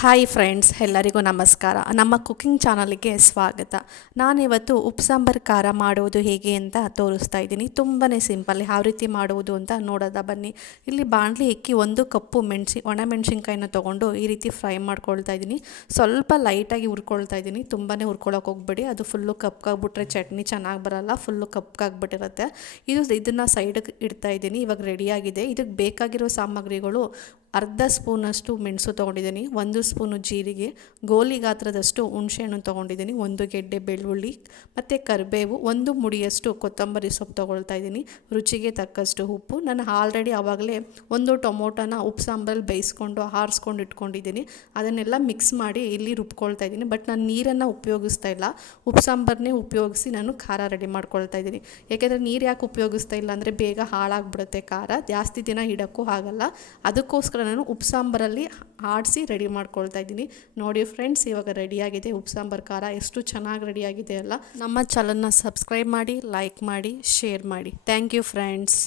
Hi friends, ಎಲ್ಲರಿಗೂ ನಮಸ್ಕಾರ. ನಮ್ಮ ಕುಕಿಂಗ್ ಚಾನಲ್ಗೆ ಸ್ವಾಗತ. ನಾನಿವತ್ತು ಉಪ್ಪು ಸಾಂಬಾರು ಖಾರ ಮಾಡುವುದು ಹೇಗೆ ಅಂತ ತೋರಿಸ್ತಾ ಇದ್ದೀನಿ. ತುಂಬಾ ಸಿಂಪಲ್. ಯಾವ ರೀತಿ ಮಾಡುವುದು ಅಂತ ನೋಡೋದ ಬನ್ನಿ. ಇಲ್ಲಿ ಬಾಣಲಿ ಇಕ್ಕಿ 1 ಕಪ್ಪು ಒಣಮೆಣಸಿನ್ಕಾಯಿನ ತೊಗೊಂಡು ಈ ರೀತಿ ಫ್ರೈ ಮಾಡ್ಕೊಳ್ತಾ ಇದ್ದೀನಿ. ಸ್ವಲ್ಪ ಲೈಟಾಗಿ ಹುರ್ಕೊಳ್ತಾ ಇದ್ದೀನಿ, ತುಂಬಾ ಹುರ್ಕೊಳ್ಳೋಕೆ ಹೋಗ್ಬೇಡಿ. ಅದು ಫುಲ್ಲು ಕಪ್ಪಾಗ್ಬಿಟ್ರೆ ಚಟ್ನಿ ಚೆನ್ನಾಗಿ ಬರೋಲ್ಲ, ಫುಲ್ಲು ಕಪ್ಪಾಗ್ಬಿಟ್ಟಿರುತ್ತೆ. ಇದನ್ನು ಸೈಡಿಗೆ ಇಡ್ತಾ ಇದ್ದೀನಿ. ಇವಾಗ ರೆಡಿಯಾಗಿದೆ. ಇದಕ್ಕೆ ಬೇಕಾಗಿರೋ ಸಾಮಗ್ರಿಗಳು: ಅರ್ಧ ಸ್ಪೂನಷ್ಟು ಮೆಣಸು ತೊಗೊಂಡಿದ್ದೀನಿ, 1 ಸ್ಪೂನು ಜೀರಿಗೆ, ಗೋಲಿ ಗಾತ್ರದಷ್ಟು ಹುಣಸೆಹಣ್ಣು ತೊಗೊಂಡಿದ್ದೀನಿ, 1 ಗೆಡ್ಡೆ ಬೆಳ್ಳುಳ್ಳಿ ಮತ್ತು ಕರಿಬೇವು, 1 ಮುಡಿಯಷ್ಟು ಕೊತ್ತಂಬರಿ ಸೊಪ್ಪು ತೊಗೊಳ್ತಾ ಇದ್ದೀನಿ, ರುಚಿಗೆ ತಕ್ಕಷ್ಟು ಉಪ್ಪು. ನಾನು ಆಲ್ರೆಡಿ ಆವಾಗಲೇ 1 ಟೊಮೊಟೊನ ಉಪ್ಪು ಸಾಂಬಾರಲ್ಲಿ ಬೇಯಿಸ್ಕೊಂಡು ಆರಿಸ್ಕೊಂಡು ಇಟ್ಕೊಂಡಿದ್ದೀನಿ. ಅದನ್ನೆಲ್ಲ ಮಿಕ್ಸ್ ಮಾಡಿ ಇಲ್ಲಿ ರುಬ್ಕೊಳ್ತಾ ಇದ್ದೀನಿ. ಬಟ್ ನಾನು ನೀರನ್ನು ಉಪಯೋಗಿಸ್ತಾ ಇಲ್ಲ, ಉಪ್ಪು ಸಾಂಬಾರನ್ನೇ ಉಪಯೋಗಿಸಿ ನಾನು ಖಾರ ರೆಡಿ ಮಾಡ್ಕೊಳ್ತಾ ಇದ್ದೀನಿ. ಯಾಕೆಂದರೆ ನೀರು ಯಾಕೆ ಉಪಯೋಗಿಸ್ತಾ ಇಲ್ಲ ಅಂದರೆ ಬೇಗ ಹಾಳಾಗ್ಬಿಡುತ್ತೆ ಖಾರ, ಜಾಸ್ತಿ ದಿನ ಇಡೋಕ್ಕೂ ಆಗಲ್ಲ. ಅದಕ್ಕೋಸ್ಕರ ನಾನು ಉಪ್ಪು ಸಾಂಬಾರಲ್ಲಿ ಆಡಿಸಿ ರೆಡಿ ಮಾಡ್ಕೊಳ್ತಾ ಇದ್ದೀನಿ. ನೋಡಿ ಫ್ರೆಂಡ್ಸ್, ಇವಾಗ ರೆಡಿಯಾಗಿದೆ ಉಪ್ಪು ಸಾಂಬಾರು ಖಾರ. ಎಷ್ಟು ಚೆನ್ನಾಗಿ ರೆಡಿಯಾಗಿದೆ ಅಲ್ಲ. ನಮ್ಮ ಚಾನಲ್ನ ಸಬ್ಸ್ಕ್ರೈಬ್ ಮಾಡಿ, ಲೈಕ್ ಮಾಡಿ, ಶೇರ್ ಮಾಡಿ. Thank you friends.